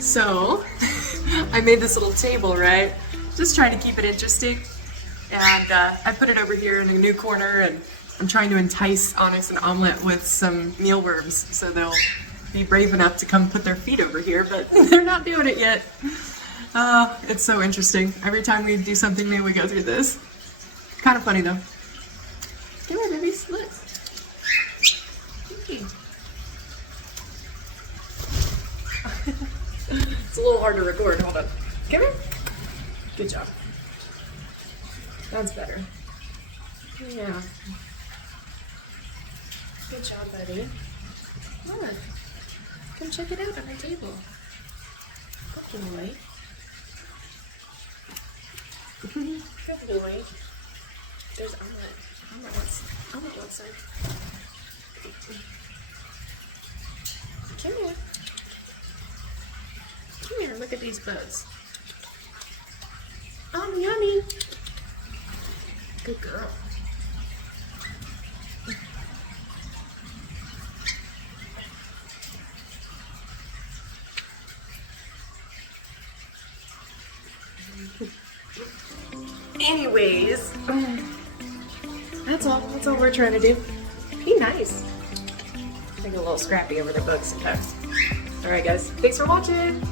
So, I made this little table, right? Just trying to keep it interesting. And I put it over here in a new corner, and I'm trying to entice Onyx and Omelette with some mealworms so they'll be brave enough to come put their feet over here, but they're not doing it yet. It's so interesting. Every time we do something new, we go through this. Kind of funny though. Come here, babies. Look. It's a little hard to record. Hold on. Come here. Good job. That's better. Yeah. Good job, buddy. Look. Come check it out on our table. Good boy. Good boy. There's Omelette. Omelette outside. Come here. Come here, look at these bugs. Yummy. Good girl. Anyways, that's all we're trying to do. Be nice. I think a little scrappy over the bugs sometimes. Alright guys, thanks for watching!